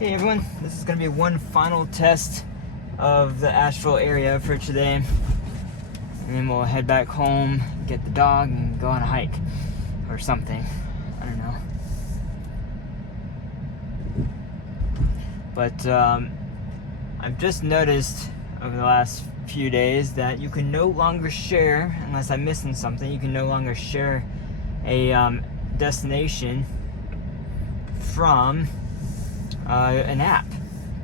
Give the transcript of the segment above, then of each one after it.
Hey everyone, this is going to be one final test of the Asheville area for today. And then we'll head back home, get the dog, and go on a hike. Or something. I don't know. But I've just noticed over the last few days that you can no longer share, unless I'm missing something, you can no longer share a destination from an app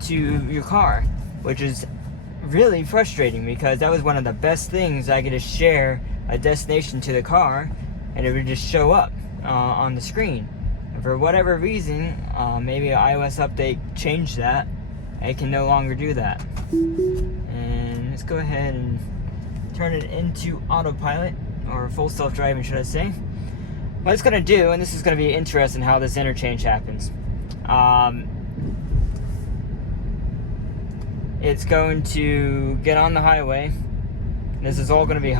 to your car, which is really frustrating because that was one of the best things. I could just share a destination to the car and it would just show up on the screen. And for whatever reason, maybe an iOS update changed that. I can no longer do that. And let's go ahead and turn it into autopilot, or full self-driving should I say. What it's going to do, and this is going to be interesting how this interchange happens. It's going to get on the highway. This is all going to be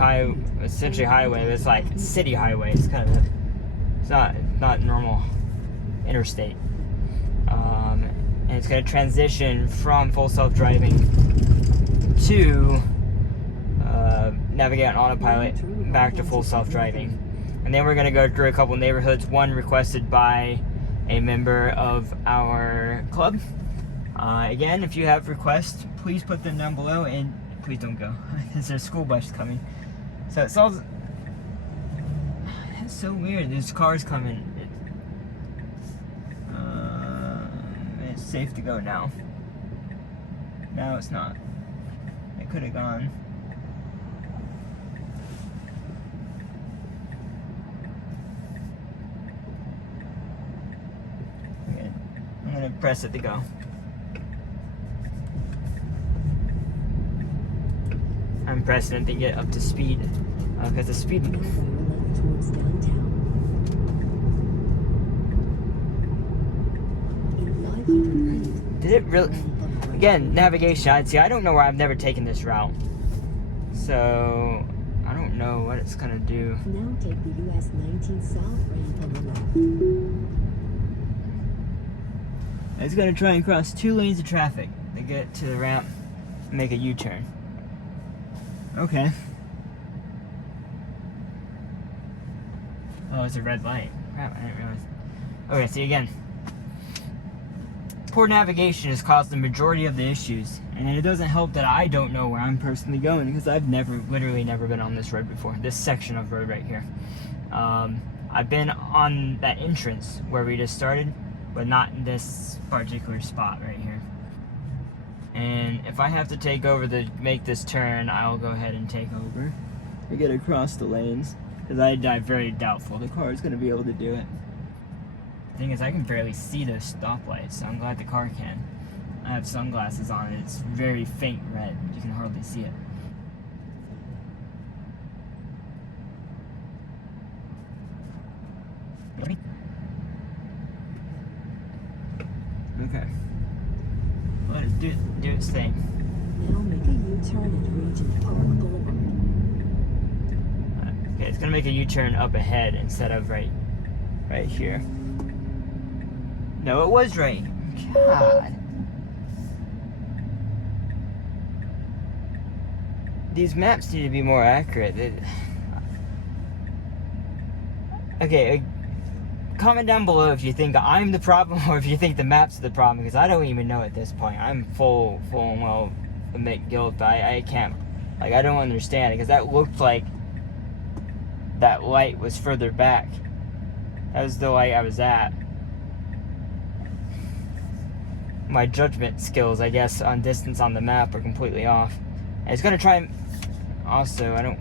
essentially highway, but it's like city highway. It's kind of, it's not normal interstate. And it's going to transition from full self-driving to navigate on autopilot back to full self-driving. And then we're going to go through a couple neighborhoods, one requested by a member of our club. Again, if you have requests, please put them down below, and please don't go. There's a school bus coming. So it's all... It's so weird. There's cars coming. It's safe to go now. Now it's not. It could have gone. Okay. I'm gonna press it to go. I'm pressing it to get up to speed, because the speed... Did it really... Again, navigation, I don't know where I've never taken this route. So, I don't know what it's going to do. Now take the US 19 South ramp on the left. It's going to try and cross 2 lanes of traffic to get to the ramp and make a U-turn. Okay. Oh, it's a red light. Crap, I didn't realize. Okay, see again. Poor navigation has caused the majority of the issues. And it doesn't help that I don't know where I'm personally going because I've literally never been on this road before. This section of road right here. I've been on that entrance where we just started, but not in this particular spot right here. And if I have to take over to make this turn, I'll go ahead and take over to get across the lanes, because I'm very doubtful the car is going to be able to do it. The thing is, I can barely see those stoplights, so I'm glad the car can. I have sunglasses on and it's very faint red. You can hardly see it. Okay. Let it do its thing. Now make a U-turn at Regent Park Boulevard. Okay, it's gonna make a U-turn up ahead instead of right here. No, it was right. God. These maps need to be more accurate. Okay, comment down below if you think I'm the problem or if you think the maps are the problem, because I don't even know at this point. I'm full and well admit guilt, but I can't, like, I don't understand it, because that looked like that light was further back. That was the light I was at. My judgment skills, I guess, on distance on the map are completely off. And it's gonna try and... Also, I don't...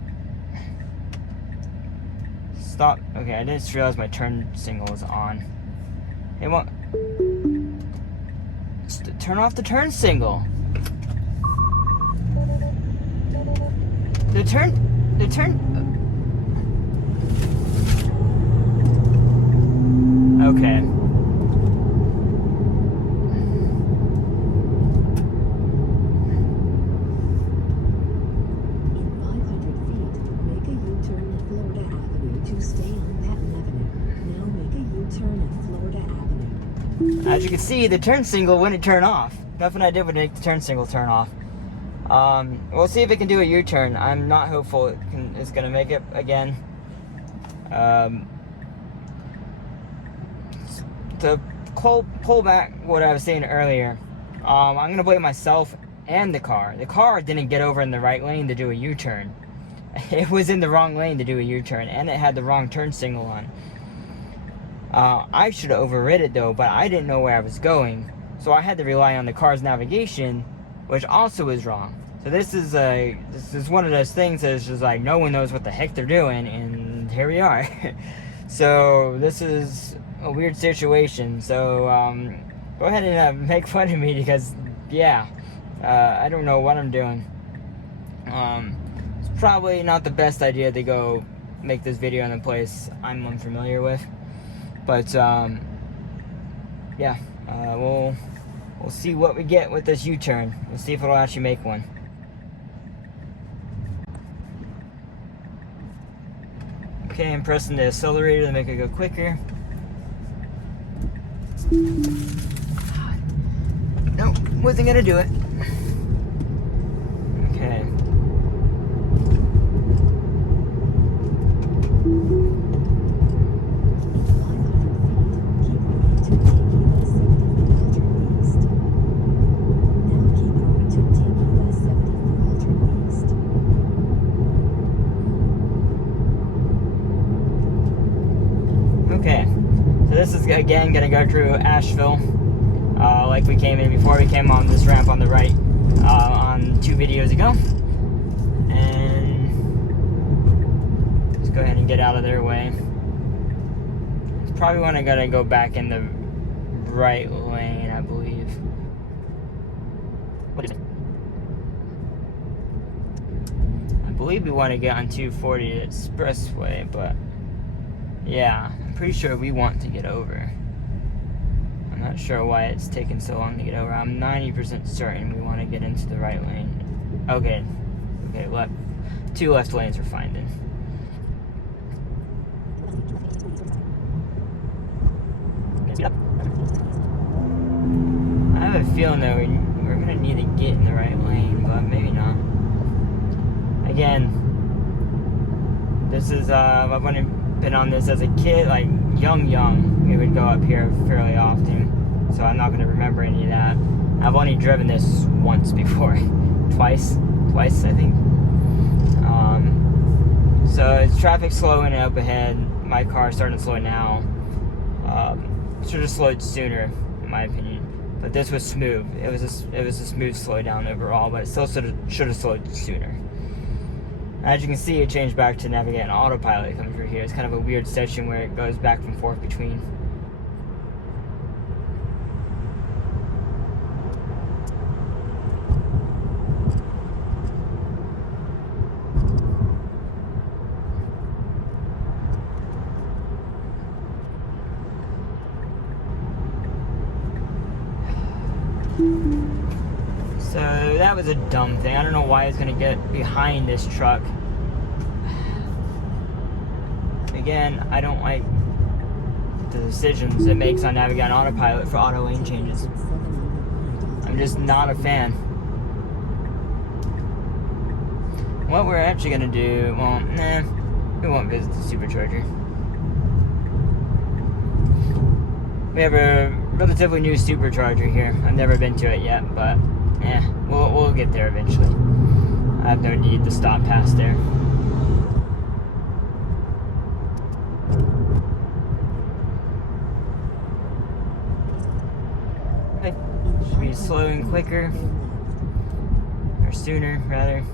Stop. Okay, I didn't realize my turn signal was on. It won't... Turn off the turn signal. The turn... Okay. To stay on Patton Avenue. Now make a U-turn at Florida Avenue. As you can see, the turn signal wouldn't turn off. Nothing I did would make the turn signal turn off. We'll see if it can do a U-turn. I'm not hopeful it's going to make it again. To pull back what I was saying earlier, I'm going to blame myself and the car. The car didn't get over in the right lane to do a U-turn. It was in the wrong lane to do a U-turn, and it had the wrong turn signal on. I should have overrid it though, but I didn't know where I was going, so I had to rely on the car's navigation, which also was wrong. So this is one of those things that's just like no one knows what the heck they're doing, and here we are. So this is a weird situation. So go ahead and make fun of me because yeah, I don't know what I'm doing. It's probably not the best idea to go make this video in a place I'm unfamiliar with. But yeah, we'll see what we get with this U-turn. We'll see if it'll actually make one. Okay, I'm pressing the accelerator to make it go quicker. No, wasn't gonna do it. Okay. This is again gonna go through Asheville, like we came in before. We came on this ramp on the right on 2 videos ago, and let's go ahead and get out of their way. It's probably when I gotta go back in the right lane, I believe. What is it? I believe we want to get on 240 expressway, but yeah. Pretty sure we want to get over. I'm not sure why it's taken so long to get over. I'm 90% certain we want to get into the right lane. Okay, left. 2 left lanes are fine then. I have a feeling that we're gonna need to get in the right lane, but maybe not. Again, this is I've only been on this as a kid, like young. We would go up here fairly often, so I'm not going to remember any of that. I've only driven this once before, twice I think. So it's traffic slowing up ahead. My car's starting to slow now. Should have slowed sooner, in my opinion. But this was smooth. It was a smooth slow down overall, but it still should have slowed sooner. As you can see, it changed back to navigate on autopilot coming through here. It's kind of a weird section where it goes back and forth between. So that was a dumb thing. I don't know why it's going to get behind this truck. Again, I don't like the decisions it makes on navigating on autopilot for auto lane changes. I'm just not a fan. What we're actually going to do, well, we won't visit the supercharger. We have a relatively new supercharger here. I've never been to it yet, but we'll get there eventually. I have no need to stop past there. Okay. Should be slowing quicker, or sooner rather.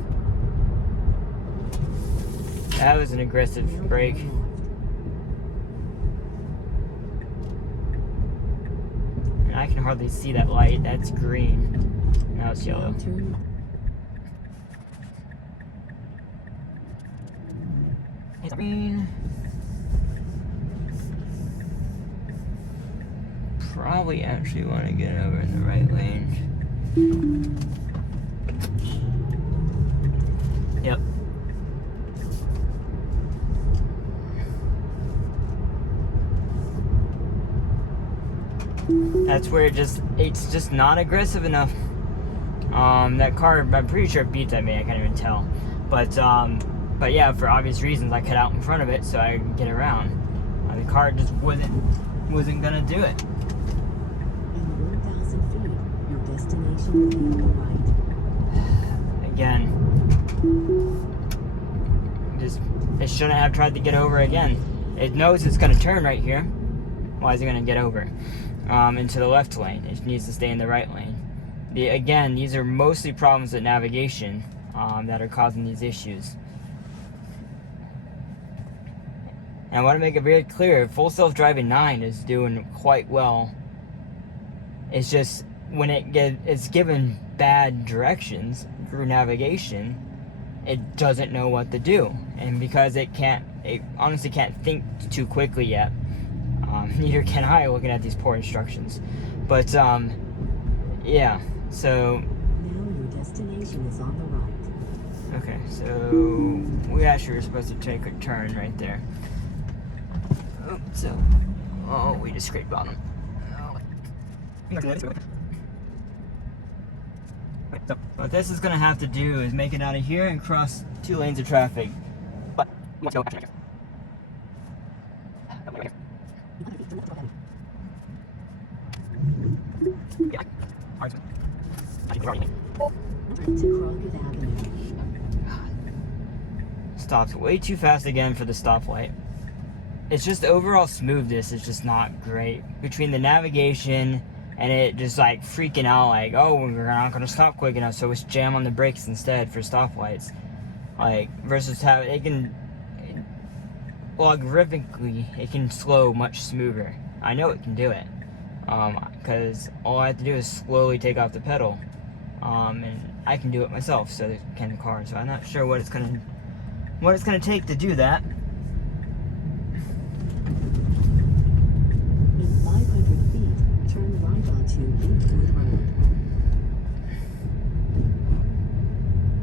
That was an aggressive brake. And I can hardly see that light. That's green. Now it's yellow. It's green. Probably actually want to get over in the right lane. Yep. That's where it's just not aggressive enough. That car, I'm pretty sure it beat at me. I can't even tell. But yeah, for obvious reasons, I cut out in front of it so I could get around. The car just wasn't gonna do it. In 1,000 feet, your destination will be on the right. Again, it shouldn't have tried to get over again. It knows it's gonna turn right here. Why is it gonna get over into the left lane? It needs to stay in the right lane. Again, these are mostly problems with navigation that are causing these issues. And I want to make it very clear, Full Self-Driving 9 is doing quite well. It's just when it's given bad directions through navigation, it doesn't know what to do. And because it honestly can't think too quickly yet. Neither can I looking at these poor instructions. But yeah, so Now your destination is on the right. okay, so we actually were supposed to take a turn right there. Oh, we just scraped on them. So what this is gonna have to do is make it out of here and cross 2 lanes of traffic. But let's go. To Crockett Avenue. Stopped way too fast again for the stoplight. It's just overall smoothness is just not great between the navigation and it just like freaking out like, oh, we're not gonna stop quick enough, so let's jam on the brakes instead for stoplights. Like versus how logarithmically it can slow much smoother. I know it can do it because all I have to do is slowly take off the pedal, and I can do it myself. So can the car. So I'm not sure what it's gonna take to do that. In 500 feet, turn right onto Beechwood Road.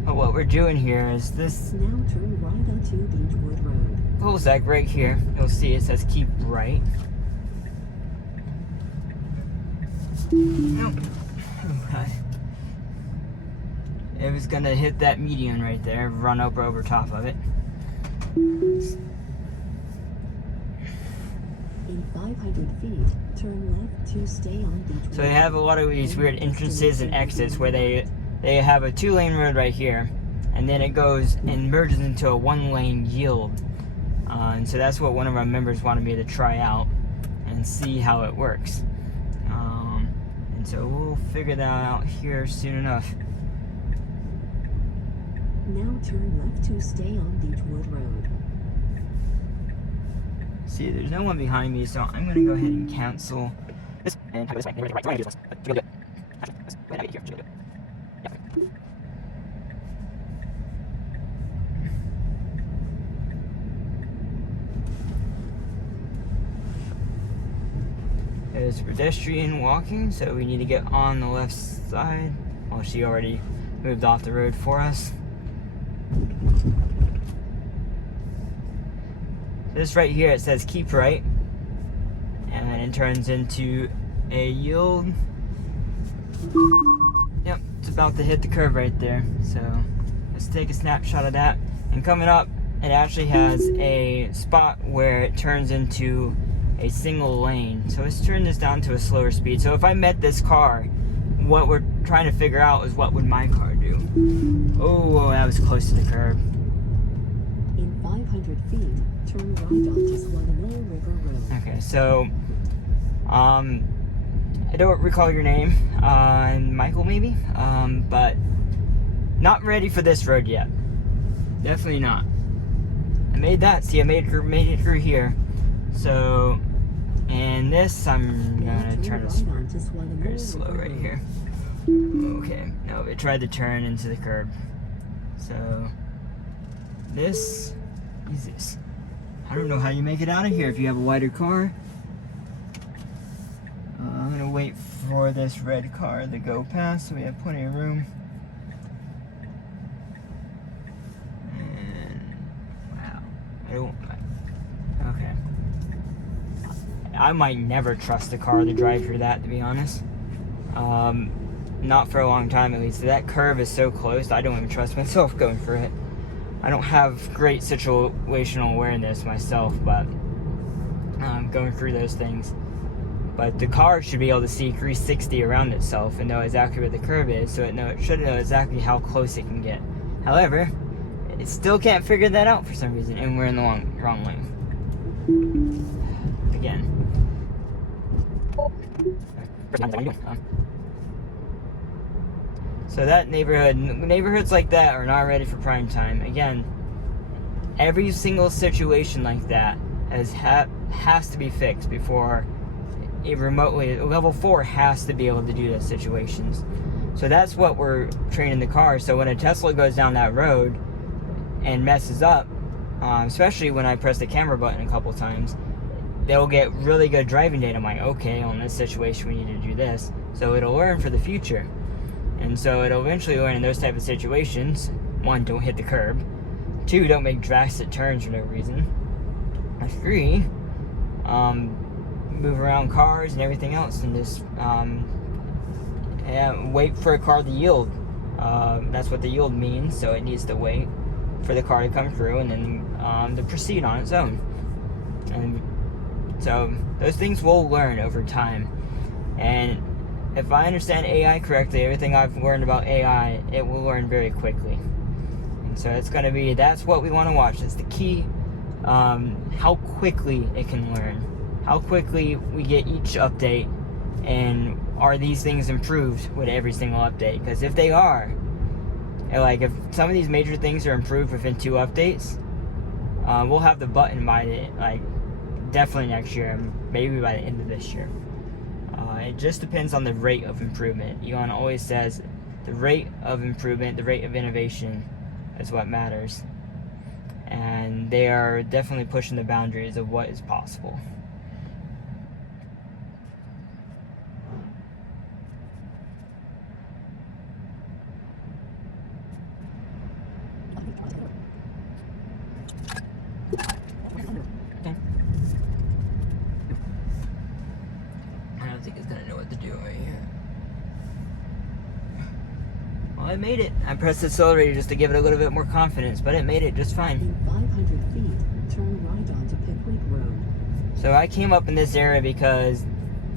But what we're doing here is this Now turn right onto Beechwood Road. cul-de-sac right here. You'll see it says keep right. Nope. Okay. It was gonna hit that median right there, run up over top of it. In 500 feet, turn left to stay on Beechwood. So they have a lot of these weird entrances and exits where they have a 2-lane road right here, and then it goes and merges into a 1-lane yield. And so that's what one of our members wanted me to try out and see how it works. And so we'll figure that out here soon enough. Now turn left to stay on Beechwood Road. See, there's no one behind me, so I'm gonna go ahead and cancel this and go this way. Right, so I'm gonna do this. But you're gonna do it. Actually, let's go ahead and navigate here. You're gonna do it. There's pedestrian walking, so we need to get on the left side. Well, she already moved off the road for us. This right here, it says keep right, and it turns into a yield. Yep, it's about to hit the curve right there. So let's take a snapshot of that. And coming up, it actually has a spot where it turns into a single lane. So let's turn this down to a slower speed. So if I met this car, what we're trying to figure out is what would my car do. Oh, that was close to the curb. In 500 feet, turn right onto Swannanoa River Road. Okay, so I don't recall your name, Michael maybe, but not ready for this road yet. Definitely not. I made that. See, I made it through here. So, and this I'm gonna turn this very slow right here. Okay, no, it tried to turn into the curb. So, this is this. I don't know how you make it out of here if you have a wider car. I'm gonna wait for this red car to go past so we have plenty of room. And wow, okay. I might never trust a car to drive through that, to be honest. Not for a long time at least. That curve is so close, I don't even trust myself going through it. I don't have great situational awareness myself, but going through those things. But the car should be able to see 360 around itself and know exactly where the curve is, so it should know exactly how close it can get. However, it still can't figure that out for some reason, and we're in the wrong lane. Again. So that neighborhoods like that are not ready for prime time. Again, every single situation like that has to be fixed before level 4 has to be able to do those situations. So that's what we're training the car. So when a Tesla goes down that road and messes up, especially when I press the camera button a couple times, they'll get really good driving data. I'm like, okay, on this situation we need to do this. So it'll learn for the future. And so it'll eventually learn in those type of situations. 1, don't hit the curb. 2, don't make drastic turns for no reason. 3, move around cars and everything else, and just wait for a car to yield. That's what the yield means, so it needs to wait for the car to come through and then to proceed on its own. And so those things will learn over time. And if I understand AI correctly, everything I've learned about AI, it will learn very quickly. And so that's what we want to watch. It's the key, how quickly it can learn. How quickly we get each update, and are these things improved with every single update? Because if they are, like if some of these major things are improved within 2 updates, we'll have the button by definitely next year, maybe by the end of this year. It just depends on the rate of improvement. Elon always says the rate of improvement, the rate of innovation is what matters. And they are definitely pushing the boundaries of what is possible. I don't think it's gonna know what to do right here. Well, I made it. I pressed the accelerator just to give it a little bit more confidence, but it made it just fine. In 500 feet, turn right onto Pickwick Road. So I came up in this area because,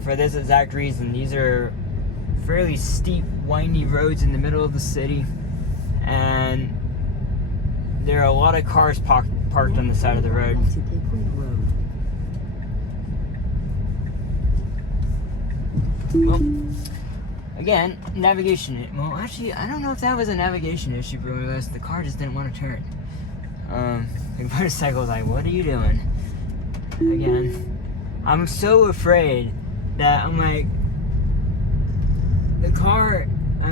for this exact reason, these are fairly steep, windy roads in the middle of the city, and there are a lot of cars parked on the side of the road. Onto Pickwick Road. Well, again, navigation. Well, actually, I don't know if that was a navigation issue, but the car just didn't want to turn. The motorcycle was like, "What are you doing?" Again, I'm so afraid that I'm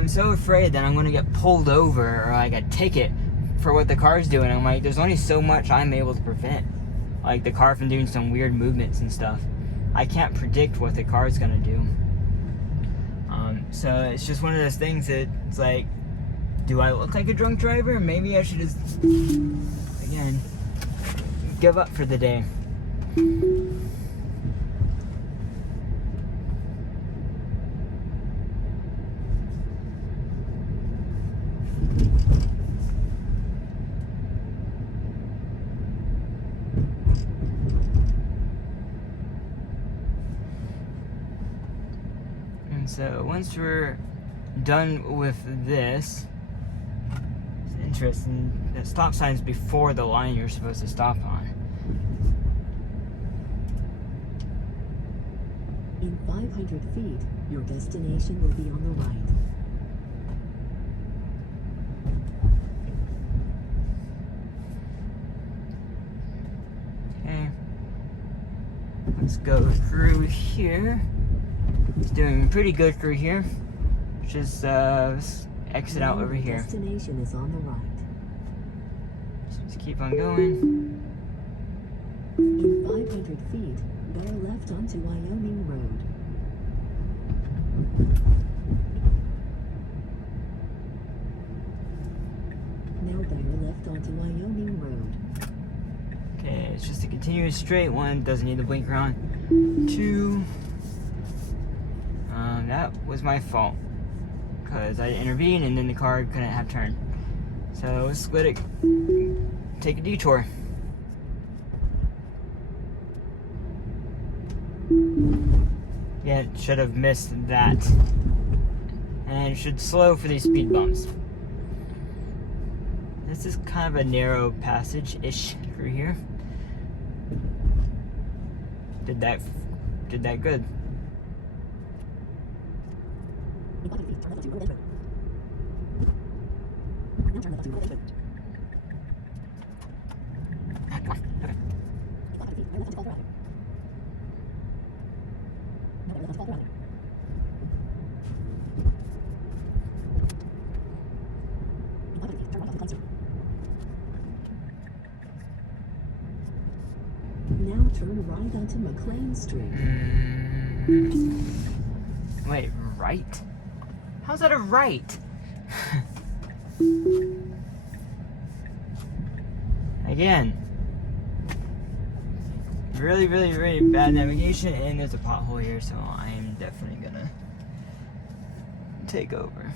so afraid that I'm gonna get pulled over or like a ticket for what the car's doing. I'm like, there's only so much I'm able to prevent, like the car from doing some weird movements and stuff. I can't predict what the car's gonna do. So it's just one of those things that it's like, do I look like a drunk driver? Maybe I should just, again, give up for the day. And so once we're done with this, it's interesting, the stop sign's before the line you're supposed to stop on. In 500 feet, your destination will be on the right. Okay. Let's go through here. It's doing pretty good through here. Just exit out over here. Destination is on the right. Just keep on going. In 500 feet, bear left onto Wyoming Road. Now bear left onto Wyoming Road. Okay, it's just a continuous straight one. Doesn't need the blinker on. 2. That was my fault because I intervened and then the car couldn't have turned. So let's let it take a detour. Yeah, it should have missed that. And it should slow for these speed bumps. This is kind of a narrow passage-ish through here. Did that good. Now turn right onto McLean Street. Wait, right? How's that a right? Again. Really, really, really bad navigation, and there's a pothole here, so I am definitely gonna take over.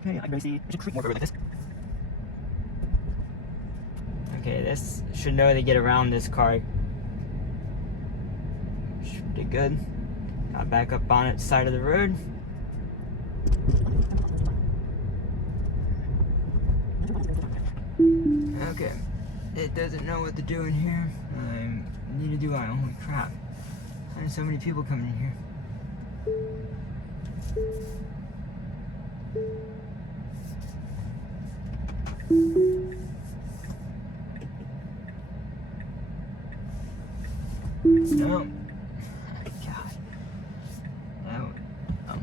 Okay, I'm gonna see. There's a creek more over like this. Okay, this should know to get around this car. Pretty good. Got back up on its side of the road. Okay, it doesn't know what to do in here. Neither do I. Holy crap! There's so many people coming in here. No. God. No. Oh.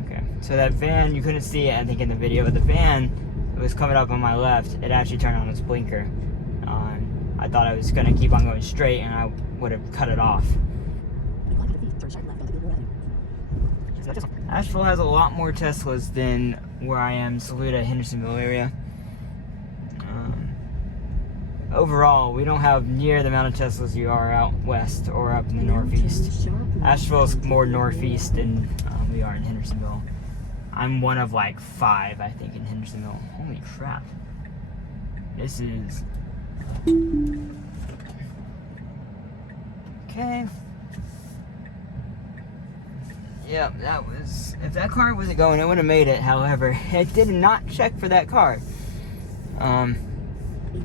Okay. So that van, you couldn't see it, I think, in the video, but the van was coming up on my left. It actually turned on its blinker. I thought I was going to keep on going straight, and I would have cut it off. Asheville has a lot more Teslas than where I am, Saluda, Hendersonville area. Overall, we don't have near the amount of Teslas you are out west or up in the northeast. Asheville is more northeast than we are in Hendersonville. I'm one of like 5, I think, in Hendersonville. Holy crap. This is... Okay. Yeah, that was... If that car wasn't going, it would have made it. However, it did not check for that car. In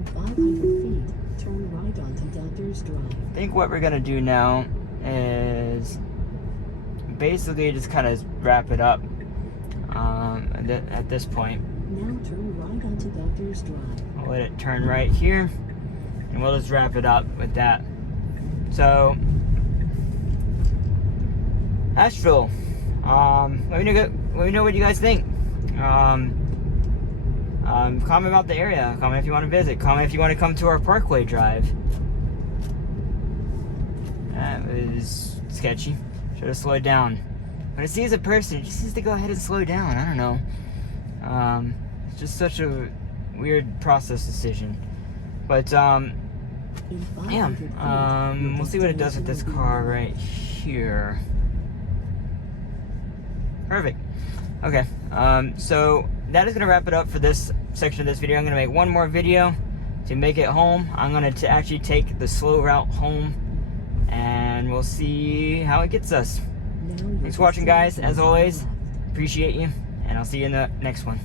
500 feet, turn right onto Delters Drive. I think what we're going to do now is basically just kind of wrap it up at this point. Now turn right onto Delters Drive. I'll let it turn right here, and we'll just wrap it up with that. So... Asheville, let me know what you guys think. Comment about the area. Comment if you want to visit. Comment if you want to come to our Parkway Drive. That was sketchy. Should have slowed down. When it sees a person, it just needs to go ahead and slow down. I don't know. It's just such a weird process decision. But yeah. We'll see what it does with this car right here. Perfect. Okay, so that is going to wrap it up for this section of this video. I'm going to make one more video to make it home. I'm going to actually take the slow route home, and we'll see how it gets us. Thanks for watching, guys. As always, appreciate you, and I'll see you in the next one.